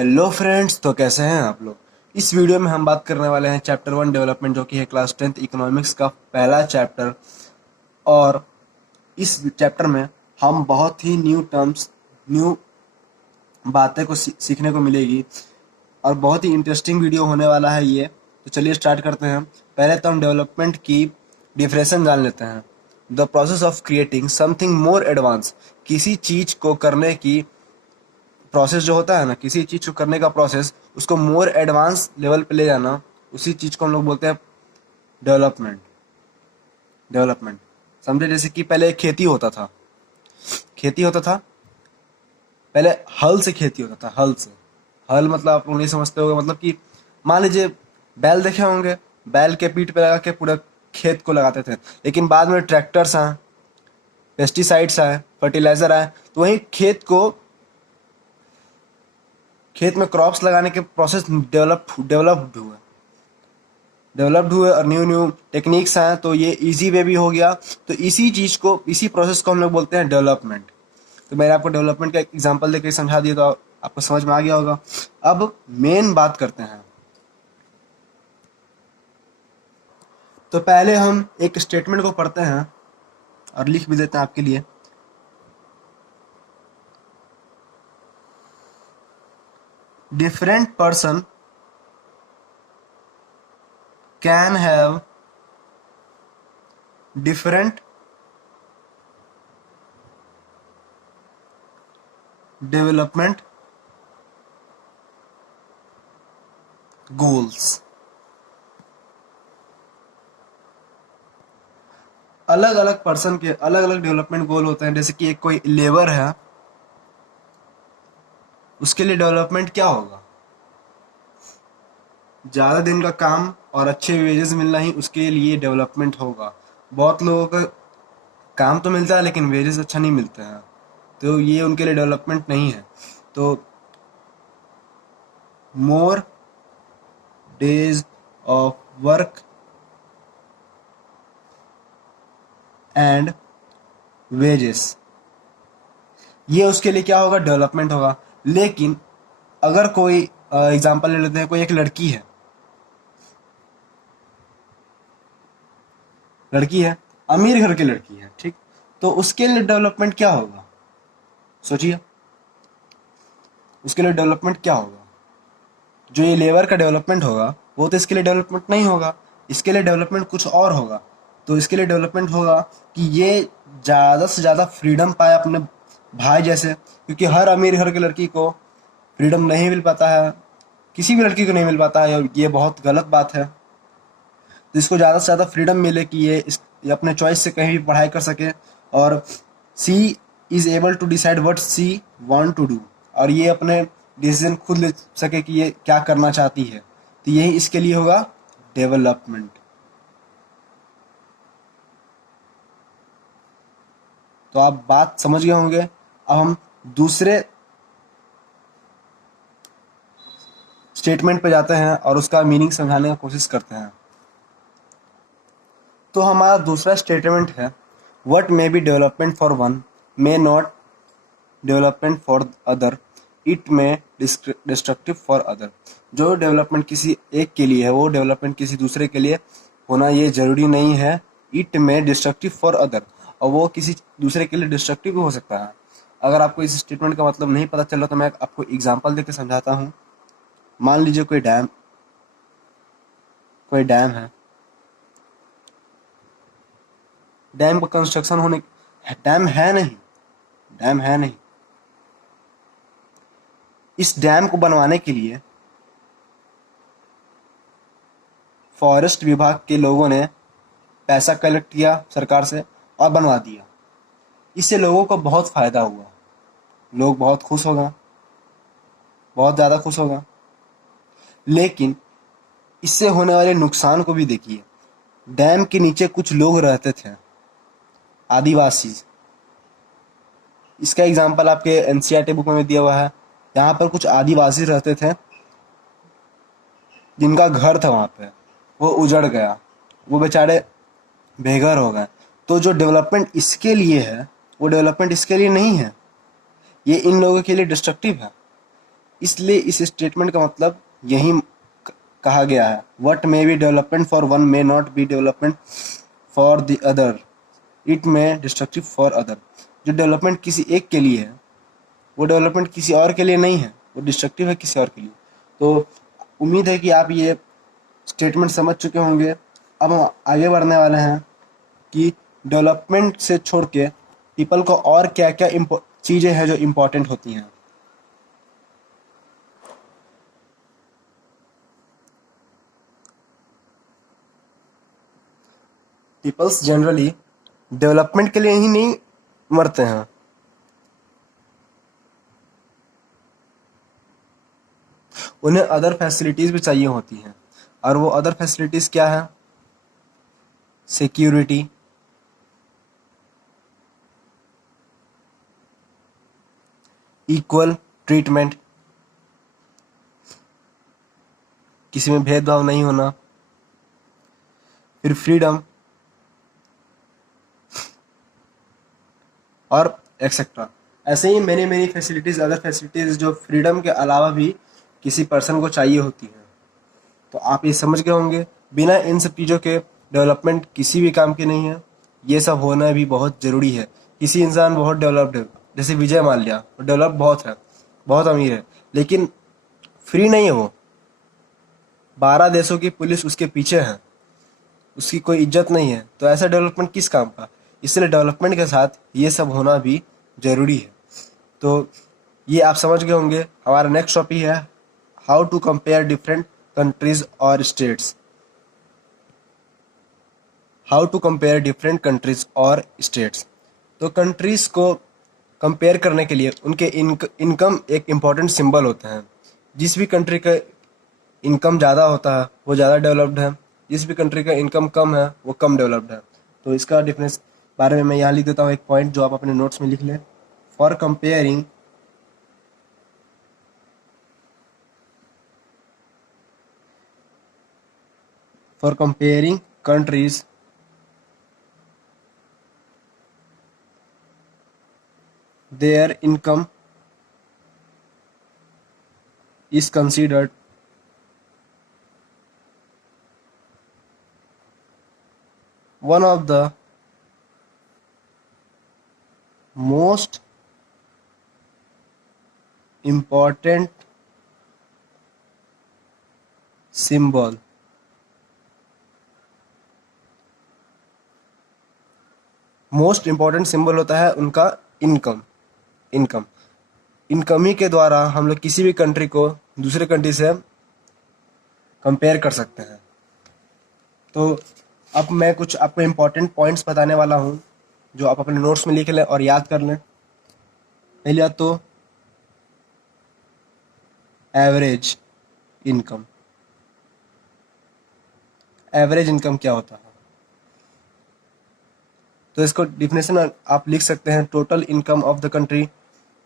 Hello friends, तो कैसे हैं आप लोग। इस वीडियो में हम बात करने वाले हैं चैप्टर 1 डेवलपमेंट, जो कि है क्लास 10th इकोनॉमिक्स का पहला चैप्टर। और इस चैप्टर में हम बहुत ही न्यू टर्म्स, न्यू बातें को सीखने को मिलेगी और बहुत ही इंटरेस्टिंग वीडियो होने वाला है ये। तो चलिए स्टार्ट करते हैं। पहले तो हम डेवलपमेंट की डिफिनेशन जान लेते हैं। The process of creating something more advance, किसी चीज को करने की प्रोसेस जो होता है ना, किसी चीज को करने का प्रोसेस, उसको मोर एडवांस लेवल पे ले जाना, उसी चीज को हम लोग बोलते हैं डेवलपमेंट। डेवलपमेंट समझे, जैसे कि पहले खेती होता था। खेती होता था पहले हल से, खेती होता था हल से। हल मतलब आप लोग नहीं समझते होंगे, मतलब कि मान लीजिए बैल देखे होंगे, बैल के पीठ पे लगा के पूरा खेत को लगाते थे। लेकिन बाद में ट्रैक्टर्स आए, पेस्टिसाइड्स आए, फर्टिलाइजर आए, तो वही खेत में क्रॉप्स लगाने के प्रोसेस डेवलप्ड हुए और न्यू न्यू टेक्निक्स आए, तो ये इजी वे भी हो गया। तो इसी चीज को, इसी प्रोसेस को हम लोग बोलते हैं डेवलपमेंट। तो मैंने आपको डेवलपमेंट का एक एग्जांपल देकर समझा दिया, तो आपको समझ में आ गया होगा। अब मेन बात करते हैं। तो पहले हम एक स्टेटमेंट को पढ़ते हैं और लिख भी देते हैं आपके लिए। Different person can have different development goals. अलग अलग पर्सन के अलग अलग डेवलपमेंट गोल होते हैं। जैसे कि एक कोई लेबर है, उसके लिए डेवलपमेंट क्या होगा? ज़्यादा दिन का काम और अच्छे वेजेस मिलना ही उसके लिए डेवलपमेंट होगा। बहुत लोगों का काम तो मिलता है लेकिन वेजेस अच्छा नहीं मिलते हैं, तो ये उनके लिए डेवलपमेंट नहीं है। तो more days of work and wages, ये उसके लिए क्या होगा? डेवलपमेंट होगा। लेकिन अगर कोई एग्जांपल ले लेते हैं, कोई एक लड़की है, अमीर घर की लड़की है, ठीक। तो उसके लिए डेवलपमेंट क्या होगा? सोचिए, उसके लिए डेवलपमेंट क्या होगा? जो ये लेबर का डेवलपमेंट होगा, वो तो इसके लिए डेवलपमेंट नहीं होगा। इसके लिए डेवलपमेंट कुछ और होगा। तो इसके लिए डेवलपमेंट होगा कि ये ज़्यादा से ज़्यादा फ्रीडम पाए अपने भाई जैसे, क्योंकि हर अमीर घर की लड़की को फ्रीडम नहीं मिल पाता है, किसी भी लड़की को नहीं मिल पाता है, और ये बहुत गलत बात है। तो इसको ज़्यादा से ज़्यादा फ्रीडम मिले कि ये अपने चॉइस से कहीं भी पढ़ाई कर सके, और she is able to decide what she want to do, और ये अपने डिसीजन खुद ले सके कि ये क्या करना चाहती है। तो यही इसके लिए होगा डेवलपमेंट। तो आप बात समझ गए होंगे। अब हम दूसरे स्टेटमेंट पे जाते हैं और उसका मीनिंग समझाने की कोशिश करते हैं। तो हमारा दूसरा स्टेटमेंट है, what may be development for one may not development for other, it में डिस्ट्रक्टिव फॉर अदर। जो डेवलपमेंट किसी एक के लिए है, वो डेवलपमेंट किसी दूसरे के लिए होना ये जरूरी नहीं है। इट में डिस्ट्रक्टिव फॉर अदर, और वो किसी दूसरे के लिए डिस्ट्रक्टिव भी हो सकता है। अगर आपको इस स्टेटमेंट का मतलब नहीं पता चला तो मैं आपको एग्जांपल देकर समझाता हूँ। मान लीजिए कोई डैम है। डैम का कंस्ट्रक्शन होने, डैम है नहीं, डैम है नहीं। इस डैम को बनवाने के लिए फॉरेस्ट विभाग के लोगों ने पैसा कलेक्ट किया सरकार से और बनवा दिया। इससे लोगों को बहुत फायदा हुआ, लोग बहुत खुश होगा, बहुत ज़्यादा खुश होगा। लेकिन इससे होने वाले नुकसान को भी देखिए। डैम के नीचे कुछ लोग रहते थे, आदिवासी। इसका एग्जाम्पल आपके एनसीईआरटी बुक में दिया हुआ है। यहाँ पर कुछ आदिवासी रहते थे जिनका घर था वहाँ पे, वो उजड़ गया, वो बेचारे बेघर हो गए। तो जो डेवलपमेंट इसके लिए है, वो डेवलपमेंट इसके लिए नहीं है, ये इन लोगों के लिए डिस्ट्रक्टिव है। इसलिए इस स्टेटमेंट का मतलब यही कहा गया है, what may be development for one may not be development for the other, it may destructive for other. जो डेवलपमेंट किसी एक के लिए है वो डेवलपमेंट किसी और के लिए नहीं है, वो डिस्ट्रक्टिव है किसी और के लिए। तो उम्मीद है कि आप ये स्टेटमेंट समझ चुके होंगे। अब हम आगे बढ़ने वाले हैं कि डेवलपमेंट से छोड़ के पीपल को और क्या क्या चीज़ें हैं जो इम्पोर्टेंट होती हैं। पीपल्स जनरली डेवलपमेंट के लिए ही नहीं मरते हैं, उन्हें अदर फैसिलिटीज़ भी चाहिए होती हैं। और वो अदर फैसिलिटीज़ क्या है? सिक्योरिटी, इक्वल ट्रीटमेंट, किसी में भेदभाव नहीं होना, फिर फ्रीडम और एक्सेट्रा। ऐसे ही many many facilities, other facilities जो फ्रीडम के अलावा भी किसी पर्सन को चाहिए होती हैं। तो आप ये समझ गए होंगे, बिना इन सब चीज़ों के डेवलपमेंट किसी भी काम की नहीं है। ये सब होना भी बहुत ज़रूरी है। किसी इंसान बहुत डेवलप्ड है, जैसे विजय माल्या, वो डेवलप बहुत है, बहुत अमीर है, लेकिन फ्री नहीं है वो। 12 देशों की पुलिस उसके पीछे है, उसकी कोई इज्जत नहीं है, तो ऐसा डेवलपमेंट किस काम का? इसलिए डेवलपमेंट के साथ ये सब होना भी ज़रूरी है। तो ये आप समझ गए होंगे। हमारा नेक्स्ट टॉपिक है how to compare different countries और states. How to compare different countries और स्टेट्स। तो कंट्रीज को कंपेयर करने के लिए उनके इनकम एक इम्पॉर्टेंट सिंबल होते हैं। जिस भी कंट्री का इनकम ज़्यादा होता है वो ज़्यादा डेवलप्ड है, जिस भी कंट्री का इनकम कम है वो कम डेवलप्ड है। तो इसका डिफरेंस बारे में मैं यहाँ लिख देता हूँ एक पॉइंट जो आप अपने नोट्स में लिख लें। For comparing for comparing countries, their income is considered one of the most important symbol most important symbol होता है उनका इनकम। इनकम इनकम ही के द्वारा हम लोग किसी भी कंट्री को दूसरे कंट्री से कंपेयर कर सकते हैं। तो अब मैं कुछ आपको इम्पोर्टेंट पॉइंट्स बताने वाला हूँ जो आप अपने नोट्स में लिख लें और याद कर लें। पहली बात तो एवरेज इनकम। एवरेज इनकम क्या होता है? तो इसको डिफिनेशन आप लिख सकते हैं, total income of the country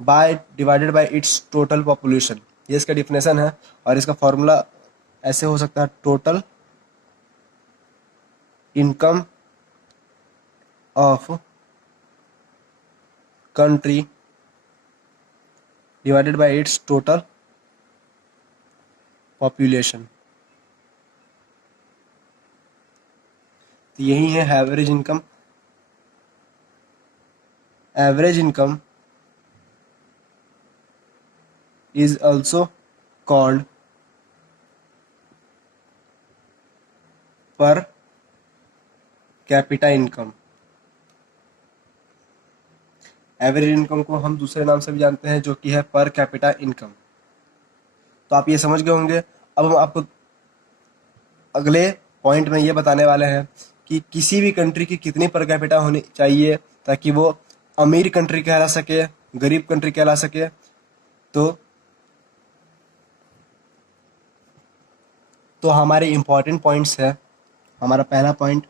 by divided by it's total population. ये इसका डिफिनेशन है और इसका फॉर्मूला ऐसे हो सकता है, total income of country divided by it's total population. तो यही है average income. Average income is also called per capita income। Average income को हम दूसरे नाम से भी जानते हैं जो कि है पर कैपिटा इनकम। तो आप ये समझ गए होंगे। अब हम आपको अगले पॉइंट में ये बताने वाले हैं कि किसी भी कंट्री की कितनी पर कैपिटा होनी चाहिए ताकि वो अमीर कंट्री कहला सके, गरीब कंट्री कहला सके। तो हमारे इम्पोर्टेंट पॉइंट्स है। हमारा पहला point,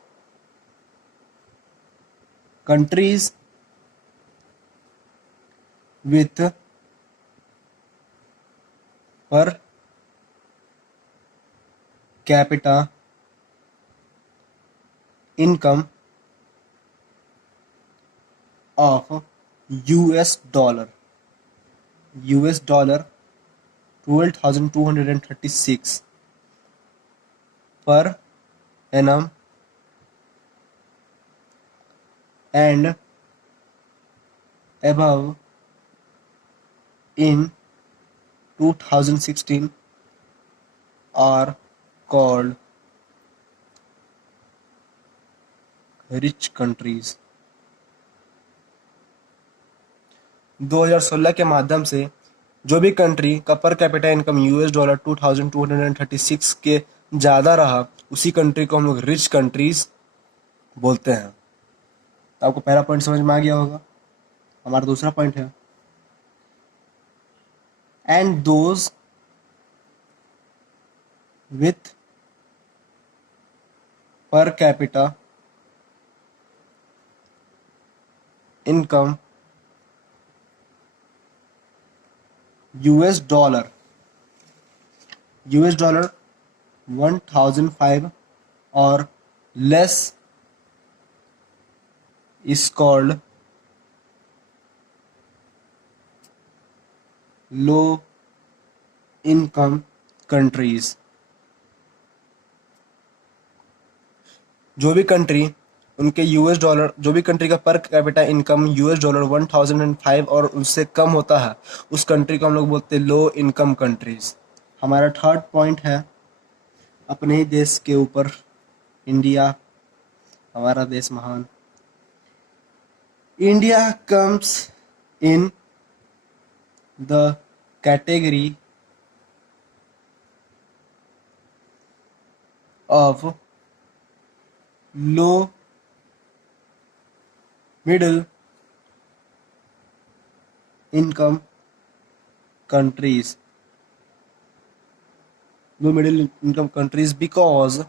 countries with per capita income of US dollar. US dollar 12,236 per annum, and above in 2016 are called rich countries। 2016 के माध्यम से जो भी कंट्री का पर कैपिटा इनकम $, 2236 के ज़्यादा रहा, उसी कंट्री को हम लोग रिच कंट्रीज बोलते हैं। तो आपको पहला पॉइंट समझ में आ गया होगा। हमारा दूसरा पॉइंट है, and those with per capita income $, $1,005 or less is called low income countries। जो भी कंट्री उनके $, जो भी कंट्री का पर कैपिटा इनकम $, 1005 और उससे कम होता है, उस कंट्री को हम लोग बोलते हैं लो इनकम कंट्रीज। हमारा थर्ड पॉइंट है अपने ही देश के ऊपर, इंडिया, हमारा देश महान। India comes in the category of low middle income countries, low middle income countries, because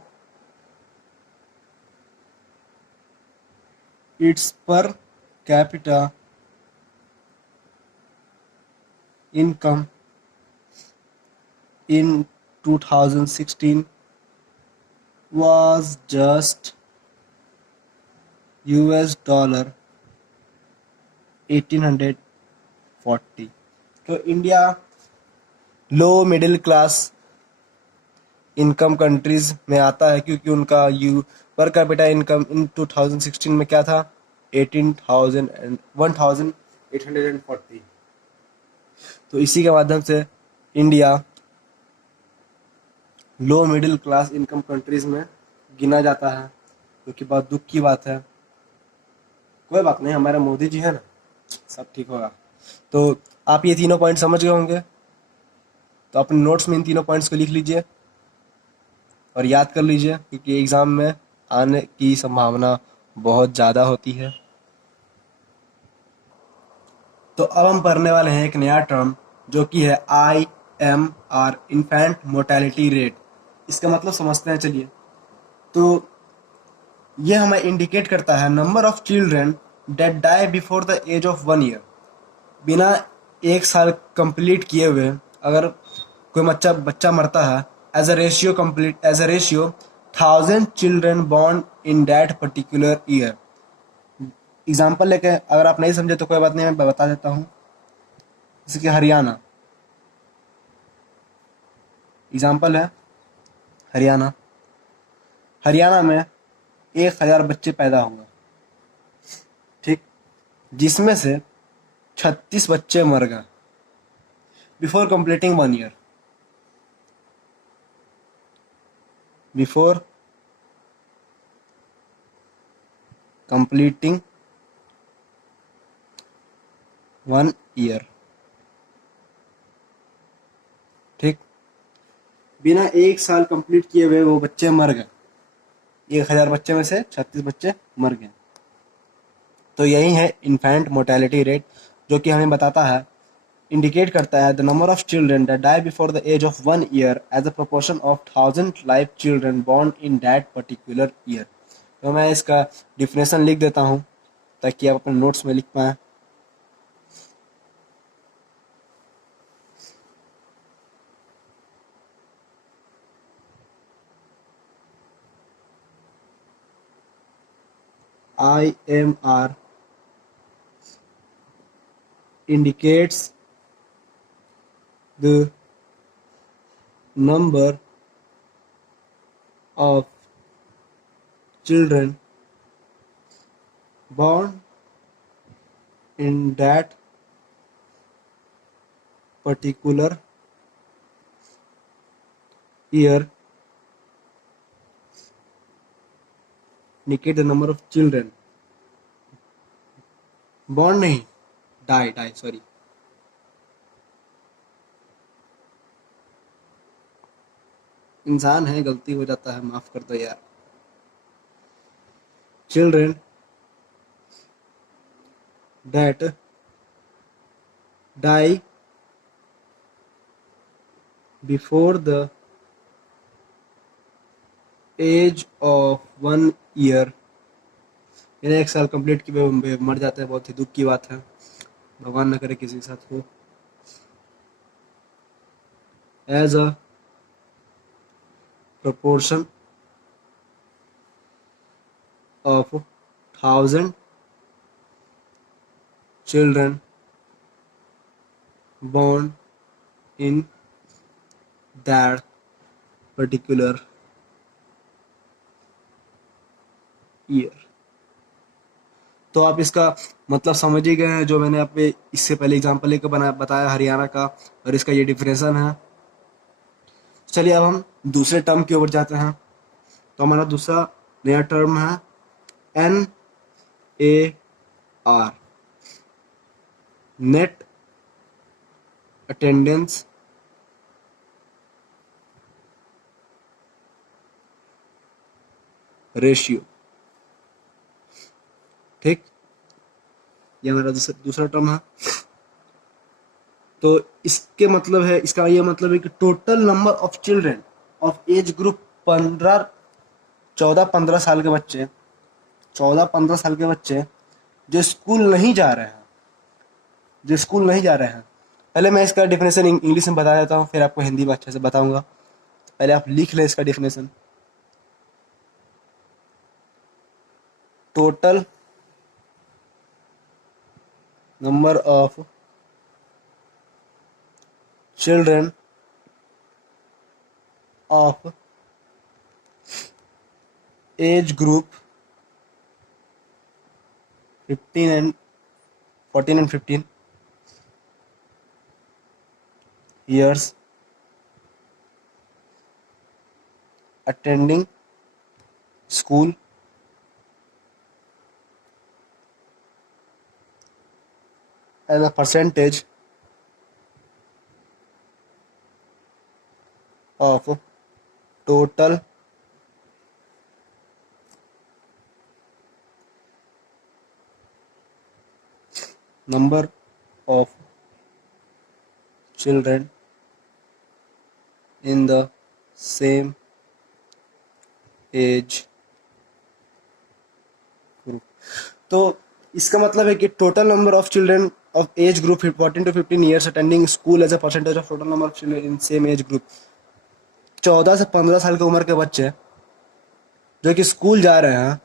its per capita income in 2016 was just $, 1840। तो India low middle class income countries में आता है, क्योंकि उनका पर कैपिटा इनकम इन 2016 में क्या था, 1840। तो इसी के माध्यम से India low middle class income countries में गिना जाता है, जो कि बहुत दुख की बात है। कोई बात नहीं, हमारे मोदी जी है ना, सब ठीक होगा। तो आप ये तीनों पॉइंट समझ गए होंगे, तो अपने नोट्स में इन तीनों पॉइंट्स को लिख लीजिए और याद कर लीजिए, क्योंकि एग्ज़ाम में आने की संभावना बहुत ज़्यादा होती है। तो अब हम पढ़ने वाले हैं एक नया टर्म, जो कि है IMR, इन्फेंट मोर्टेलिटी रेट। इसका मतलब समझते हैं, चलिए। तो ये हमें इंडिकेट करता है number of children that die before the age of 1 year. बिना 1 साल कंप्लीट किए हुए अगर कोई बच्चा मरता है, as a ratio 1000 children born in that particular year. Example लेके, अगर आप नहीं समझे तो कोई बात नहीं, मैं बता देता हूँ। जैसे कि हरियाणा, एग्जाम्पल है हरियाणा। हरियाणा में 1000 बच्चे पैदा होंगे, ठीक, जिसमें से 36 बच्चे मर गए before completing 1 year. Before completing 1 year, ठीक। बिना 1 साल कंप्लीट किए हुए वो बच्चे मर गए। 1000 बच्चे में से 36 बच्चे मर गए। तो यही है इन्फेंट मोर्टेलिटी रेट, जो कि हमें बताता है, इंडिकेट करता है the number of children that die before the age of 1 year as a proportion of 1000 live children born in that particular year. तो मैं इसका डिफिनेशन लिख देता हूँ ताकि आप अपने नोट्स में लिख पाएँ। IMR indicates the number of children born in that particular year indicate the number of children born नहीं die sorry इंसान है, गलती हो जाता है, माफ कर दो यार। children that die before the age of 1 year, यानी 1 साल कंप्लीट की मर जाते हैं, बहुत ही दुख की बात है, भगवान न करे किसी के साथ हो। As a proportion of 1,000 children born in that particular year। तो आप इसका मतलब समझ ही गए हैं, जो मैंने आपको इससे पहले एग्जाम्पल लेकर बताया हरियाणा का, और इसका ये डिफरेंसन है। चलिए अब हम दूसरे टर्म की ओर जाते हैं। तो हमारा दूसरा नया टर्म है NAR, नेट अटेंडेंस रेशियो। ठीक, ये हमारा दूसरा टर्म है। तो इसके मतलब है, इसका ये मतलब है कि total number of children of age group 14-15 साल के बच्चे, 14-15 साल के बच्चे जो स्कूल नहीं जा रहे हैं, जो स्कूल नहीं जा रहे हैं। पहले मैं इसका डिफिनेशन इंग्लिश में बता देता हूँ, फिर आपको हिंदी में अच्छे से बताऊंगा। पहले आप लिख लें इसका definition. Total number of children of age group 14 and 15 years attending school as a percentage of total number of children in the same age group। तो इसका मतलब है कि total number of children of age group 14 to 15 years attending school as a percentage of total number of children in same age group। 14 से 15 साल की उम्र के बच्चे जो कि स्कूल जा रहे हैं,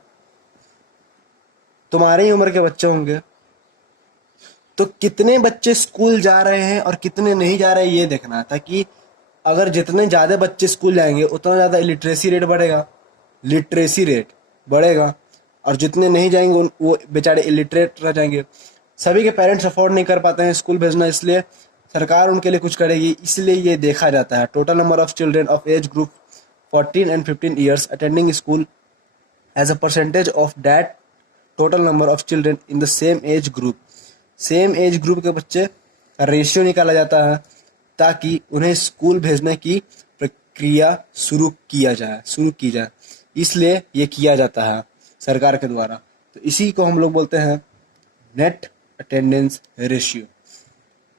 तुम्हारी ही उम्र के बच्चे होंगे, तो कितने बच्चे स्कूल जा रहे हैं और कितने नहीं जा रहे हैं ये देखना है, ताकि अगर जितने ज़्यादा बच्चे स्कूल जाएंगे उतना ज़्यादा लिटरेसी रेट बढ़ेगा, लिटरेसी रेट बढ़ेगा, और जितने नहीं जाएंगे वो बेचारे इलिटरेट रह जाएंगे। सभी के पेरेंट्स अफोर्ड नहीं कर पाते हैं स्कूल भेजना, इसलिए सरकार उनके लिए कुछ करेगी। इसलिए ये देखा जाता है total number of children of age group 14 and 15 years attending school as a percentage of that total number of children in the same age group. Same age group के बच्चे का रेशियो निकाला जाता है ताकि उन्हें स्कूल भेजने की प्रक्रिया शुरू की जाए। इसलिए ये किया जाता है सरकार के द्वारा। तो इसी को हम लोग बोलते हैं नेट अटेंडेंस रेशियो।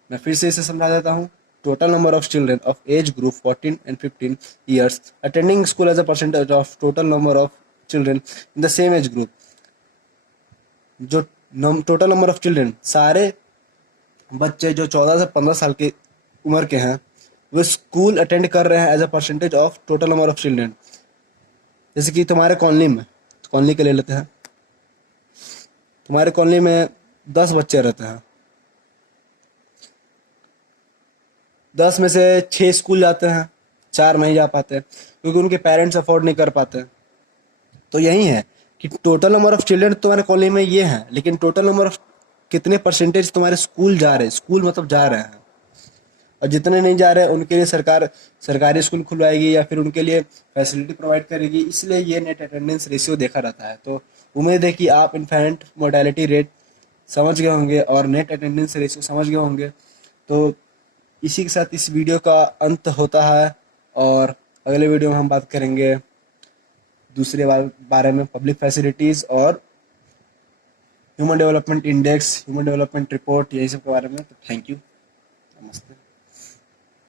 मैं फिर से इसे समझा देता हूँ। Total number of children of age group 14 and 15 years attending school as a percentage of total number of children in the same age group. जो टोटल नंबर ऑफ चिल्ड्रन, सारे बच्चे जो 14 से 15 साल के उम्र के हैं, वो स्कूल अटेंड कर रहे हैं as a percentage of total number of children. जैसे कि तुम्हारे कॉलोनी में, कॉलोनी के ले लेते हैं, तुम्हारे कॉलोनी में 10 बच्चे रहते हैं, 10 में से 6 स्कूल जाते हैं, चार नहीं जा पाते क्योंकि उनके पेरेंट्स अफोर्ड नहीं कर पाते। तो यही है कि टोटल नंबर ऑफ चिल्ड्रन तुम्हारे कॉलोनी में ये हैं, लेकिन टोटल नंबर ऑफ कितने परसेंटेज तुम्हारे स्कूल जा रहे हैं, स्कूल मतलब जा रहे हैं, और जितने नहीं जा रहे उनके लिए सरकार सरकारी स्कूल खुलवाएगी या फिर उनके लिए फैसिलिटी प्रोवाइड करेगी, इसलिए ये नेट अटेंडेंस रेशियो देखा रहता है। तो उम्मीद है कि आप इन्फेंट मोर्टेलिटी रेट समझ गए होंगे और नेट अटेंडेंस रेशियो समझ गए होंगे। तो इसी के साथ इस वीडियो का अंत होता है, और अगले वीडियो में हम बात करेंगे दूसरे बारे में, पब्लिक फैसिलिटीज़ और human development index, human development report, यही सब के बारे में। तो थैंक यू, नमस्ते।